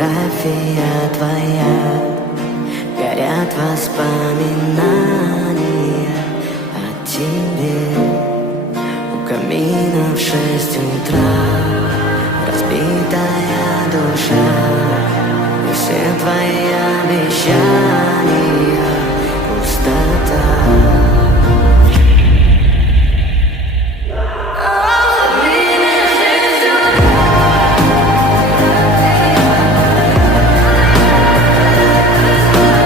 фотография твоя, горят воспоминания о тебе. У камина в 6 утра разбитая душа, и все твои обещания